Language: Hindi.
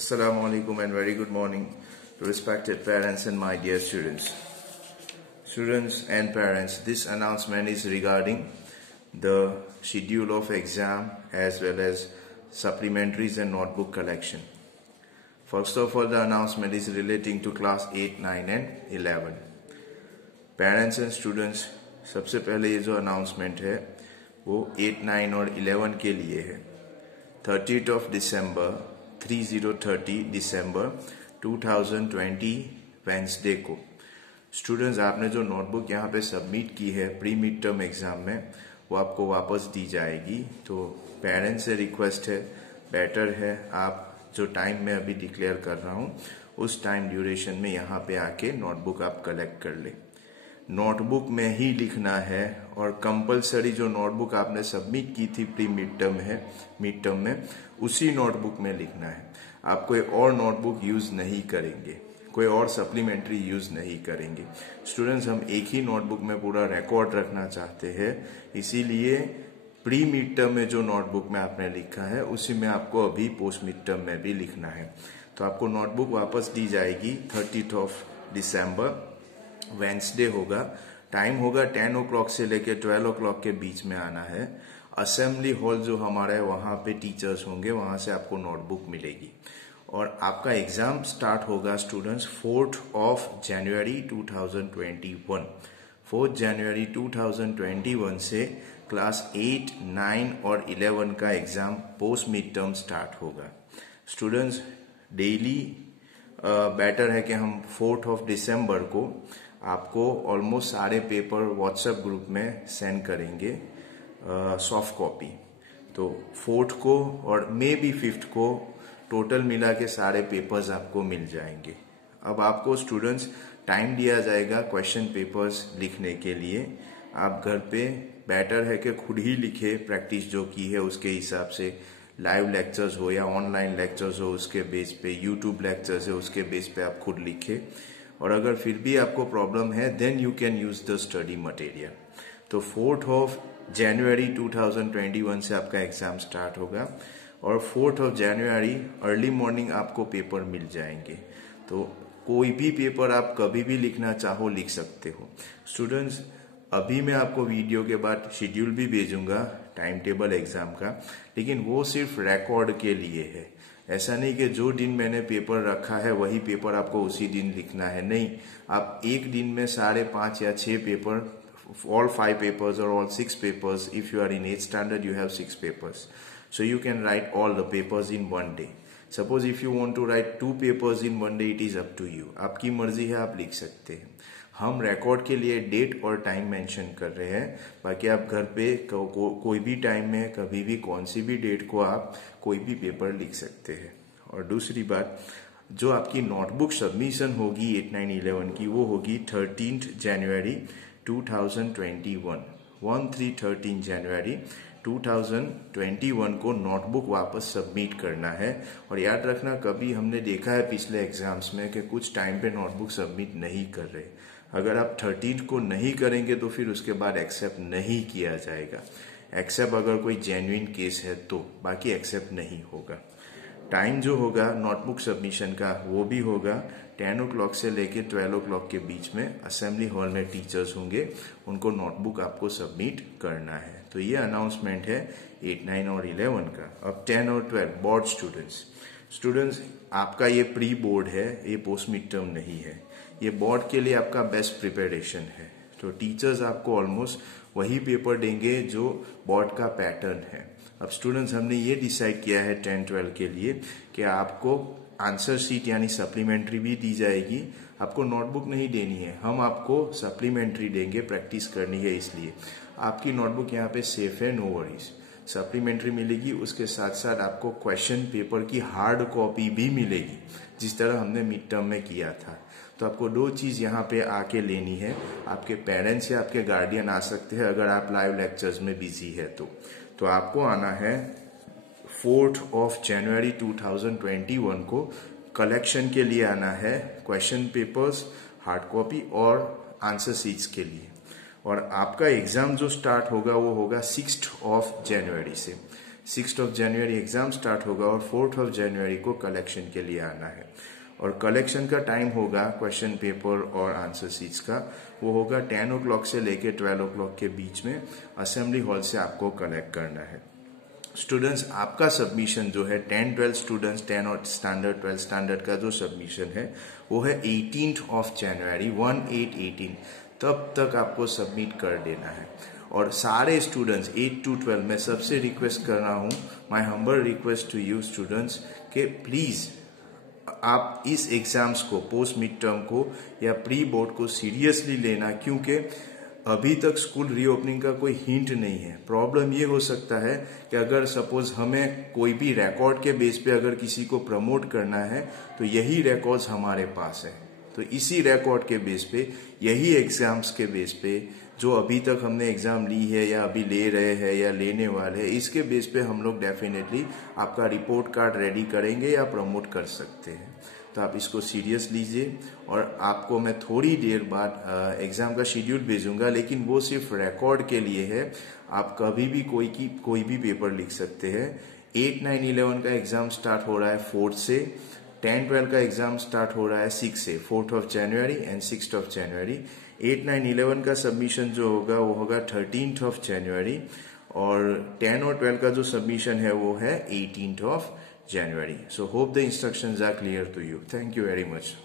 Assalamu alaikum and very good morning to respected parents and my dear students. Students and parents, this announcement is regarding the schedule of exam as well as supplementaries and notebook collection. First of all, the announcement is relating to class 8, 9 and 11. Parents and students, सबसे पहले ये जो announcement है वो 8, 9 और 11 के लिए है. 30th of December 30 December 2020 Wednesday को स्टूडेंट्स आपने जो नोटबुक यहाँ पे सबमिट की है प्री मिड टर्म एग्जाम में वो आपको वापस दी जाएगी. तो पेरेंट्स से रिक्वेस्ट है, बेटर है आप जो टाइम मैं अभी डिक्लेयर कर रहा हूँ उस टाइम ड्यूरेशन में यहाँ पे आके नोटबुक आप कलेक्ट कर ले. नोटबुक में ही लिखना है और कंपलसरी जो नोटबुक आपने सबमिट की थी प्री मिड टर्म में उसी नोटबुक में लिखना है. आप कोई और नोटबुक यूज नहीं करेंगे, कोई और सप्लीमेंट्री यूज नहीं करेंगे. स्टूडेंट्स, हम एक ही नोटबुक में पूरा रिकॉर्ड रखना चाहते हैं, इसीलिए प्री मिड टर्म में जो नोटबुक में आपने लिखा है उसी में आपको अभी पोस्ट मिड टर्म में भी लिखना है. तो आपको नोटबुक वापस दी जाएगी 30th ऑफ दिसंबर, वेंसडे होगा. टाइम होगा 10 o'clock से लेकर 12 o'clock के बीच में आना है. असेंबली हॉल जो हमारा है वहां पे टीचर्स होंगे, वहां से आपको नोटबुक मिलेगी. और आपका एग्जाम स्टार्ट होगा students 4th of January 2021. 4th January 2021 से क्लास 8, 9 और 11 का exam post mid term start होगा. स्टूडेंट्स, डेली बेटर है कि हम 4th of December को आपको ऑलमोस्ट सारे पेपर व्हाट्सएप ग्रुप में सेंड करेंगे सॉफ्ट कॉपी. तो 4th को और मे बी 5th को टोटल मिला के सारे पेपर्स आपको मिल जाएंगे. अब आपको स्टूडेंट्स टाइम दिया जाएगा क्वेश्चन पेपर्स लिखने के लिए. आप घर पे बेटर है कि खुद ही लिखे, प्रैक्टिस जो की है उसके हिसाब से. लाइव लेक्चर्स हो या ऑनलाइन लेक्चर्स हो उसके बेस पे, यूट्यूब लेक्चर्स है उसके बेस पे आप खुद लिखे. और अगर फिर भी आपको प्रॉब्लम है then you can use the study material. तो 4th of January 2021 से आपका एग्जाम स्टार्ट होगा और 4th of January early morning आपको पेपर मिल जाएंगे. तो कोई भी पेपर आप कभी भी लिखना चाहो लिख सकते हो. स्टूडेंट्स, अभी मैं आपको वीडियो के बाद शेड्यूल भी भेजूंगा टाइम टेबल एग्जाम का, लेकिन वो सिर्फ रिकॉर्ड के लिए है. ऐसा नहीं कि जो दिन मैंने पेपर रखा है वही पेपर आपको उसी दिन लिखना है, नहीं. आप एक दिन में सारे 5 या 6 paper, all 5 papers or all 6 papers, if you are in 8th standard you have 6 papers, so you can write all the papers in one day. Suppose if you want to write 2 papers in one day, it is up to you. आपकी मर्जी है, आप लिख सकते हैं. हम रिकॉर्ड के लिए डेट और टाइम मेंशन कर रहे हैं, बाकी आप घर पे कोई भी टाइम में कभी भी कौन सी भी डेट को आप कोई भी पेपर लिख सकते हैं. और दूसरी बात, जो आपकी नोटबुक सबमिशन होगी 8, 9, 11 की वो होगी 13th January 2021. 13 January 2021 को नोटबुक वापस सबमिट करना है. और याद रखना, कभी हमने देखा है पिछले एग्जाम्स में कि कुछ टाइम पे नोटबुक सबमिट नहीं कर रहे. अगर आप 13th को नहीं करेंगे तो फिर उसके बाद एक्सेप्ट नहीं किया जाएगा. एक्सेप्ट अगर कोई जेन्युइन केस है तो, बाकी एक्सेप्ट नहीं होगा. टाइम जो होगा नोटबुक सबमिशन का वो भी होगा 10 o'clock से लेके 12 o'clock के बीच में. असेंबली हॉल में टीचर्स होंगे, उनको नोटबुक आपको सबमिट करना है. तो ये अनाउंसमेंट है 8, 9 और 11 का. अब 10 और 12 बोर्ड स्टूडेंट्स, आपका ये प्री बोर्ड है, ये पोस्ट मिड टर्म नहीं है. ये बोर्ड के लिए आपका बेस्ट प्रिपरेशन है. तो टीचर्स आपको ऑलमोस्ट वही पेपर देंगे जो बोर्ड का पैटर्न है. अब स्टूडेंट्स, हमने ये डिसाइड किया है 10, 12 के लिए कि आपको आंसर शीट यानी सप्लीमेंट्री भी दी जाएगी. आपको नोटबुक नहीं देनी है, हम आपको सप्लीमेंट्री देंगे, प्रैक्टिस करनी है. इसलिए आपकी नोटबुक यहाँ पे सेफ है, नो वरीज. सप्लीमेंट्री मिलेगी, उसके साथ साथ आपको क्वेश्चन पेपर की हार्ड कॉपी भी मिलेगी जिस तरह हमने मिड टर्म में किया था. तो आपको 2 चीज यहाँ पे आके लेनी है. आपके पेरेंट्स या आपके गार्डियन आ सकते हैं अगर आप लाइव लेक्चर्स में बिजी है तो आपको आना है 4th of January 2021 को. कलेक्शन के लिए आना है, क्वेश्चन पेपर्स, हार्ड कॉपी और आंसर शीट्स के लिए. और आपका एग्जाम जो स्टार्ट होगा वो होगा 6th of January से. 6 जनवरी एग्जाम स्टार्ट होगा और 4 जनवरी को कलेक्शन के लिए आना है। और कलेक्शन का टाइम होगा क्वेश्चन पेपर और आंसर शीट्स का, वो होगा 10 o'clock से लेके 12 o'clock के बीच में असेंबली हॉल से आपको कलेक्ट करना है। स्टूडेंट्स, आपका सबमिशन जो है 10-12 स्टूडेंट्स 10 और स्टैंडर्ड 12 स्टैंडर्ड का जो सबमिशन है वो है 18 जनवरी 18 तब तक आपको सबमिट कर देना है। और सारे स्टूडेंट्स 8 to 12 मैं सबसे रिक्वेस्ट कर रहा हूँ, my humble request to you students कि प्लीज आप इस एग्जाम्स को, पोस्ट मिड टर्म को या प्री बोर्ड को सीरियसली लेना, क्योंकि अभी तक स्कूल रीओपनिंग का कोई हिंट नहीं है। प्रॉब्लम ये हो सकता है कि अगर सपोज हमें कोई भी रिकॉर्ड के बेस पे अगर किसी को प्रमोट करना है तो यही रिकॉर्ड्स हमारे पास है, तो इसी रिकॉर्ड के बेस पे, यही एग्जाम्स के बेस पे जो अभी तक हमने एग्जाम ली है या अभी ले रहे हैं या लेने वाले हैं, इसके बेस पे हम लोग डेफिनेटली आपका रिपोर्ट कार्ड रेडी करेंगे या प्रमोट कर सकते हैं। तो आप इसको सीरियस लीजिए और आपको मैं थोड़ी देर बाद एग्जाम का शेड्यूल भेजूंगा, लेकिन वो सिर्फ रिकॉर्ड के लिए है। आप कभी भी कोई भी पेपर लिख सकते हैं। 8, 9, 11 का एग्जाम स्टार्ट हो रहा है 4 से, 10, 12 का एग्जाम स्टार्ट हो रहा है 6 से, 4 जनवरी एंड 6 जनवरी। 8, 9, 11 का सबमिशन जो होगा वो होगा 13 जनवरी और 10 और 12 का जो सबमिशन है वो है 18 January. So hope the instructions are clear to you. Thank you very much.